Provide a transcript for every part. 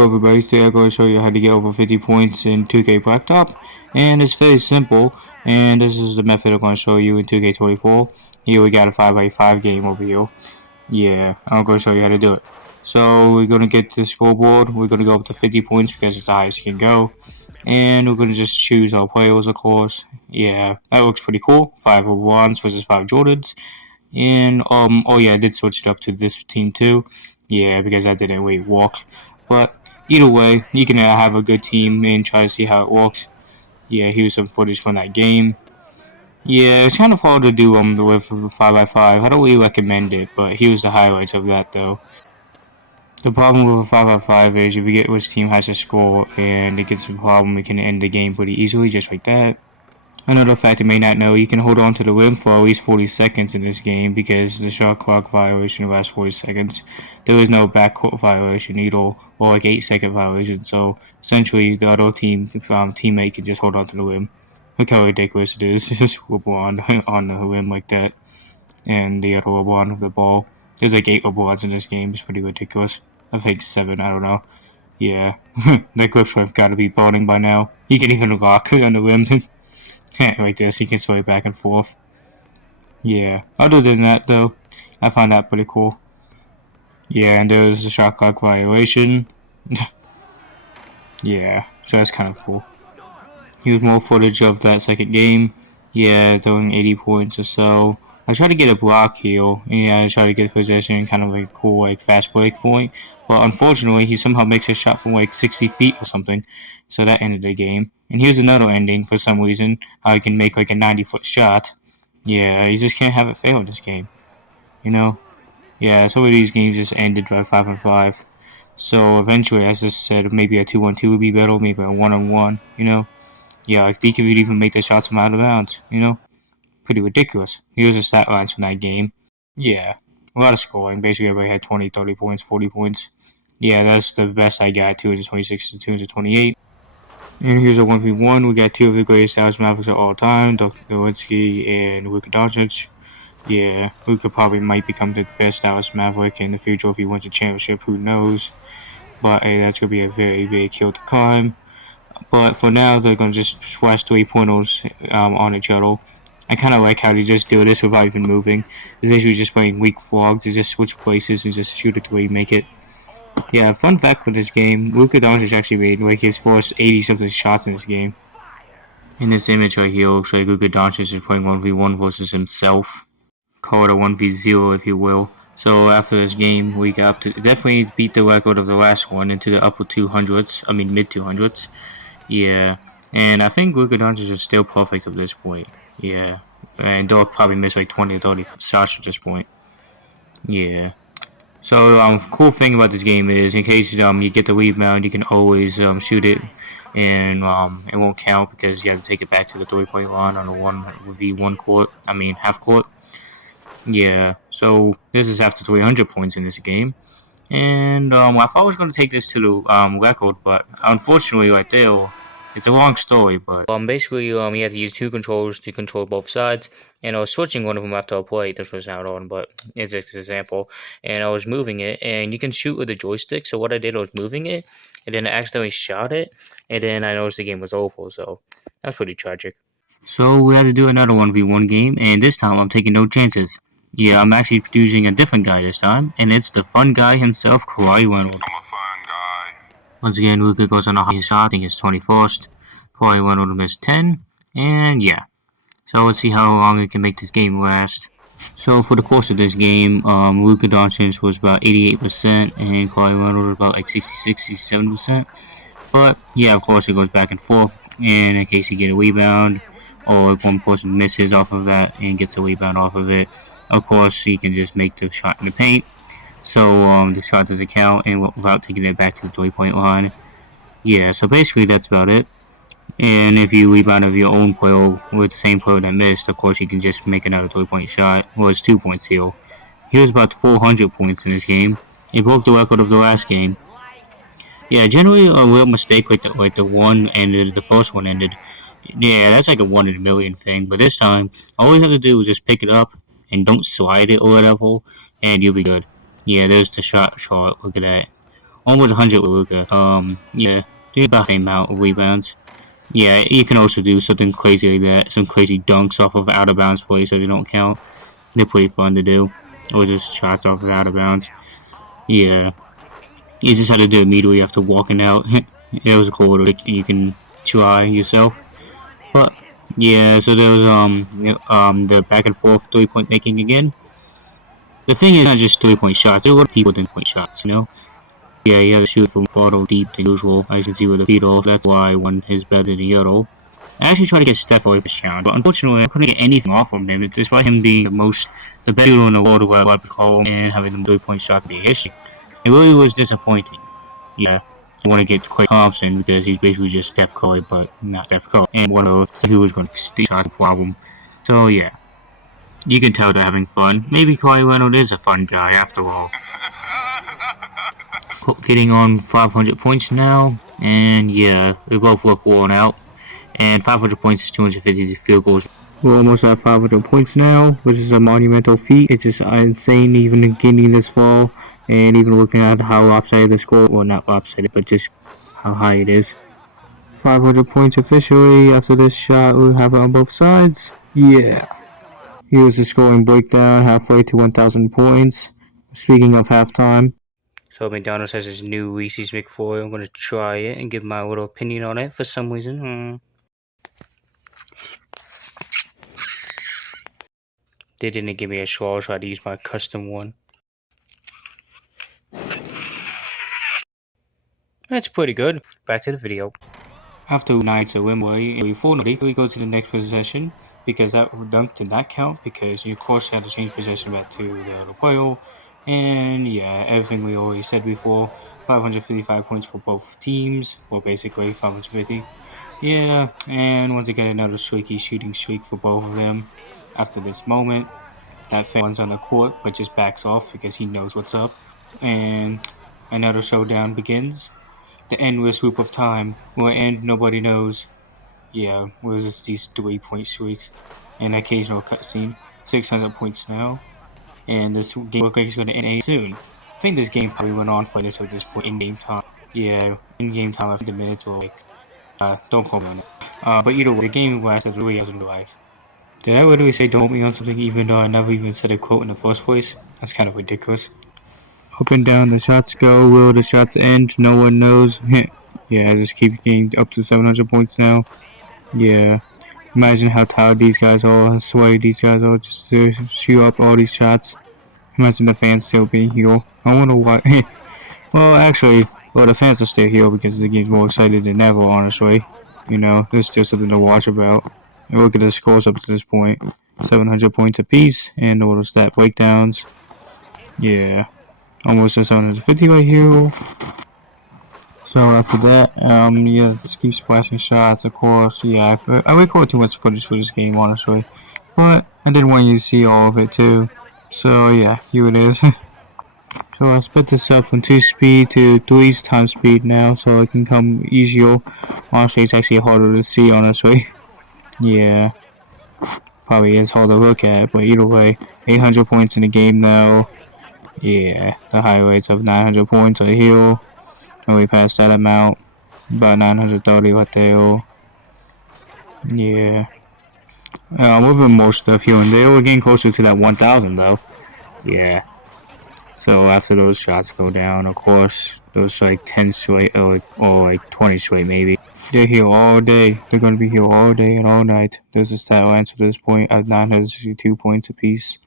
Hello everybody, today I'm going to show you how to get over 50 points in 2K Blacktop, and it's very simple, and this is the method I'm going to show you in 2K24. Here we got a 5x5 game over here. Yeah, I'm going to show you how to do it. So we're going to get the scoreboard, we're going to go up to 50 points because it's the highest you can go, and we're going to just choose our players, of course. Yeah, that looks pretty cool, 5 LeBrons versus 5 Jordans, and oh yeah, I did switch it up to this team too. Yeah, because I didn't really walk. But either way, you can have a good team and try to see how it works. Yeah, here's some footage from that game. Yeah, it's kind of hard to do with 5x5. I don't really recommend it, but here's the highlights of that though. The problem with a 5x5 is if you get which team has a score and it gets a problem, it can end the game pretty easily, just like that. Another fact you may not know, you can hold on to the rim for at least 40 seconds in this game because the shot clock violation lasts 40 seconds. There is no backcourt violation either, or like 8-second violation, so essentially the other teammate can just hold on to the rim. Look how ridiculous it is, just LeBron on the rim like that, and the other LeBron with the ball. There's like 8 LeBrons in this game, it's pretty ridiculous. I think 7, I don't know. Yeah, that grip strength gotta be burning by now. You can even lock on the rim. Like this, you can sway back and forth. Yeah, other than that though, I find that pretty cool. Yeah, and there's a shot clock violation. Yeah, so that's kind of cool. Here's more footage of that second game. Yeah, doing 80 points or so. I tried to get a block here. Yeah, I tried to get possession, kind of like a cool, like fast break point. But unfortunately, he somehow makes a shot from like 60 feet or something. So that ended the game. And here's another ending for some reason. How he can make like a 90-foot shot. Yeah, you just can't have it fail in this game. You know? Yeah, some of these games just ended by 5-5. So eventually, as I said, maybe a 2-1-2 would be better. Maybe a 1-on-1. You know? Yeah, like they could even make the shots from out of bounds, you know? Pretty ridiculous. Here's the stat lines from that game. Yeah, a lot of scoring. Basically, everybody had 20, 30 points, 40 points. Yeah, that's the best I got, 226 to 228. And here's a 1v1. We got 2 of the greatest Dallas Mavericks of all time, Donçic and Luka Donçic. Yeah, Luka probably might become the best Dallas Maverick in the future if he wins a championship, who knows. But hey, that's going to be a very big hill to climb. But for now, they're going to just splash 3-pointers on each other. I kind of like how they just do this without even moving. They're basically just playing weak flog to just switch places and just shoot it the way you make it. Yeah, fun fact with this game, Luka Donçic actually made like his first 80-something shots in this game. In this image right here, looks like Luka Donçic is playing 1v1 versus himself. Call it a 1v0 if you will. So after this game, we got to definitely beat the record of the last one into the upper 200s. I mean mid 200s. Yeah, and I think Luka Donçic is still perfect at this point. Yeah, and they'll probably miss like 20 or 30 shots at this point. Yeah. So, cool thing about this game is, in case you get the rebound, you can always shoot it, and it won't count because you have to take it back to the 3-point line on a 1v1 court. I mean half court. Yeah. So this is after 300 points in this game. And I thought I was going to take this to the record, but unfortunately, right there, it's a long story. But basically, you had to use 2 controllers to control both sides, and I was switching one of them after I played. This was not on, but it's just an example. And I was moving it, and you can shoot with a joystick. So what I did, I was moving it, and then I accidentally shot it, and then I noticed the game was over. So that's pretty tragic. So we had to do another 1v1 game, and this time I'm taking no chances. Yeah, I'm actually using a different guy this time, and it's the fun guy himself, Kawhi Leonard. I'm a fun guy. Once again, Luka goes on a high shot, I think it's 21st. Kawhi Leonard missed 10, and yeah. So let's see how long it can make this game last. So for the course of this game, Luka Donçic was about 88%, and Kawhi Leonard was about like 67%. But yeah, of course it goes back and forth, and in case you get a rebound, or if one person misses off of that and gets a rebound off of it, of course, he can just make the shot in the paint. So the shot doesn't count, and without taking it back to the 3-point line. Yeah, so basically that's about it. And if you rebound of your own player with the same player that missed, of course you can just make another 3-point shot. Well, it's 2 points here. He was about 400 points in this game. He broke the record of the last game. Yeah, generally a real mistake like the one ended, the first one ended. Yeah, that's like a 1 in a million thing. But this time, all you have to do is just pick it up and don't slide it or whatever, and you'll be good. Yeah, there's the shot. Look at that. almost 100 with Luka. Yeah, do about the same amount of rebounds. Yeah, you can also do something crazy like that, some crazy dunks off of out of bounds plays so they don't count. They're pretty fun to do, or just shots off of out of bounds. Yeah, you just have to do it immediately after walking out. It was a cool trick you can try yourself. But yeah, so there was the back and forth 3 point making again. The thing is not just 3 point shots. There are a lot of people than point shots, you know. Yeah, you have to shoot from far deep than usual. As you can see with the Beatles, that's why one is better than the other. I actually tried to get Steph away for challenge, but unfortunately I couldn't get anything off from him, despite him being the best shooter in the world, what I would call, and having the 3 point shot to be a history. It really was disappointing. Yeah, I want to get Klay Thompson because he's basically just Steph Curry, but not Steph Curry. And one of those who was going to steal shots the problem. So yeah, you can tell they're having fun. Maybe Kawhi Leonard is a fun guy after all. Getting on 500 points now, and yeah, they both look worn out. And 500 points is 250 field goals. We're almost at 500 points now, which is a monumental feat. It's just insane even getting this far, and even looking at how lopsided the score, well not lopsided, but just how high it is. 500 points officially. After this shot, we'll have it on both sides. Yeah. Here's the scoring breakdown halfway to 1,000 points. Speaking of halftime. So McDonald's has this new Reese's McFlurry. I'm going to try it and give my little opinion on it for some reason. They didn't give me a straw, so I had to use my custom one. That's pretty good. Back to the video. After nights of Wembley, we go to the next possession because that dunk did not count because you of course had to change possession back to the player. And yeah, everything we already said before. 555 points for both teams, or basically 550. Yeah, and once again another streaky shooting streak for both of them. After this moment, that fan runs on the court but just backs off because he knows what's up. And another showdown begins. The endless loop of time will end nobody knows. Yeah, was just these 3 point streaks. An occasional cutscene. 600 points now. And this game looks like it's going to end soon. I think this game probably went on for this at this point in game time. Yeah, in game time, I think the minutes were like, don't quote me on it. But either way, the game lasted 3 hours in real life. Did I literally say don't quote me on something even though I never even said a quote in the first place? That's kind of ridiculous. Up and down the shots go. Will the shots end? No one knows. Yeah, I just keep getting up to 700 points now. Yeah. Imagine how tired these guys are, how sweaty these guys are just to shoot up all these shots. Imagine the fans still being here. I wonder why. Well, actually, the fans are still here because the game's more excited than ever, honestly. You know, there's still something to watch about. And look at the scores up to this point. 700 points apiece, and all the stat breakdowns. Yeah. Almost at 750 right here. So after that, yeah, just keep splashing shots, of course. Yeah, I recorded too much footage for this game, honestly. But I didn't want you to see all of it, too. So yeah, here it is. So I split this up from 2 speed to 3 times speed now, so it can come easier. Honestly, it's actually harder to see, honestly. Yeah. Probably is hard to look at, but either way, 800 points in the game now. Yeah, the highlights of 900 points right here. And we passed that amount. About 930 right there. Yeah. A little bit more stuff here and there. We're getting closer to that 1,000 though. Yeah. So after those shots go down, of course, those like 10 straight or like 20 straight maybe. They're here all day. They're going to be here all day and all night. There's a stat line to this point at 962 points apiece.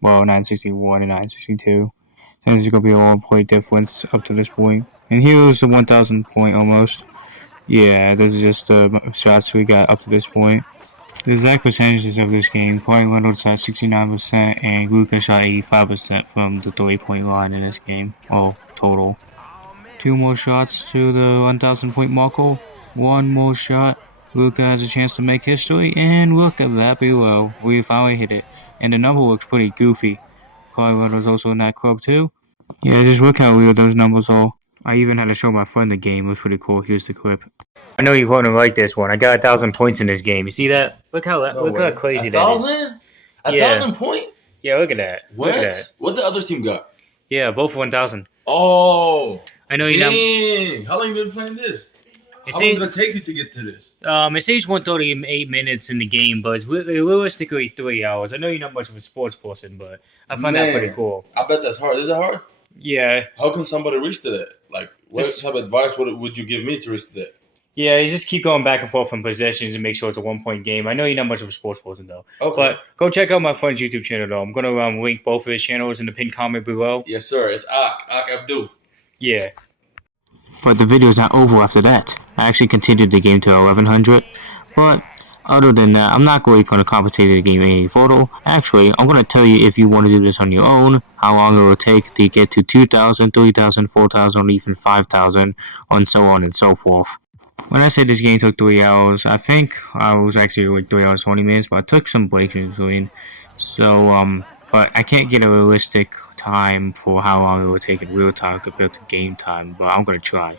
Well, 961 and 962. And this is going to be a 1 point difference up to this point. And here's the 1,000 point almost. Yeah, this is just the shots we got up to this point. The exact percentages of this game, Kawhi Leonard shot 69% and Luka shot 85% from the 3-point line in this game. Oh, total. 2 more shots to the 1,000 point marker. 1 more shot. Luka has a chance to make history, and look at that below. We finally hit it. And the number looks pretty goofy. Kawhi Leonard's also in that club too. Yeah, just look how weird those numbers are. I even had to show my friend the game. It was pretty cool. Here's the clip. I know you're going to like this one. I got 1,000 points in this game. You see that? Look how crazy that is. 1,000? 1,000 point? Yeah, look at that. What? Look at that. What the other team got? Yeah, both 1,000. Oh. I know you're not. Dang! How long you been playing this? It How long did it take you to get to this? It says 138 minutes in the game, but it's realistically 3 hours. I know you're not much of a sports person, but I find that pretty cool. I bet that's hard. Is it hard? Yeah. How can somebody reach to that? Like, what type of advice would you give me to reach to that? Yeah, you just keep going back and forth from possessions and make sure it's a 1-point game. I know you're not much of a sports person, though. Okay. But go check out my friend's YouTube channel, though. I'm going to link both of his channels in the pinned comment below. Yes, sir. It's Ak Abdul. Yeah. But the video's not over after that. I actually continued the game to 1100. But other than that, I'm not really going to complicate the game any further. Actually, I'm going to tell you if you want to do this on your own, how long it will take to get to 2,000, 3,000, 4,000, or even 5,000, and so on and so forth. When I say this game took 3 hours, I think I was actually like 3 hours 20 minutes, but I took some breaks in between. So, but I can't get a realistic time for how long it would take in real time compared to game time, but I'm gonna try.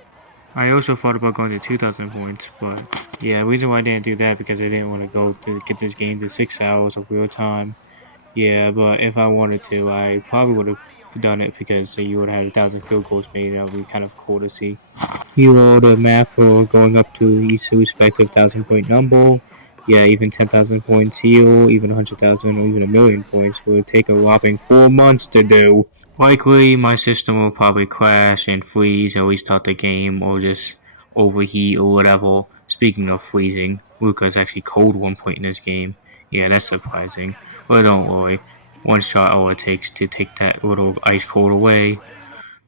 I also thought about going to 2,000 points, but yeah, the reason why I didn't do that because I didn't want to go to get this game to 6 hours of real time. Yeah, but if I wanted to, I probably would have done it because you would have 1,000 field goals made. That would be kind of cool to see. You know the math for going up to each respective 1,000-point number. Yeah, even 10,000 points here, even 100,000 or even 1,000,000 points would take a whopping 4 months to do. Likely, my system will probably crash and freeze, or restart the game, or just overheat or whatever. Speaking of freezing, Luka is actually cold 1 point in this game. Yeah, that's surprising. But don't worry, one shot all it takes to take that little ice cold away.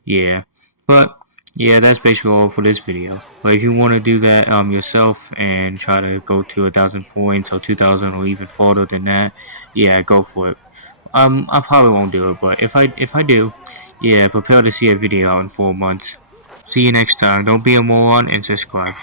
Yeah, but yeah, that's basically all for this video. But if you want to do that yourself and try to go to 1,000 points or 2,000 or even further than that, yeah, go for it. I probably won't do it, but if I do, yeah, prepare to see a video out in 4 months. See you next time. Don't be a moron and subscribe.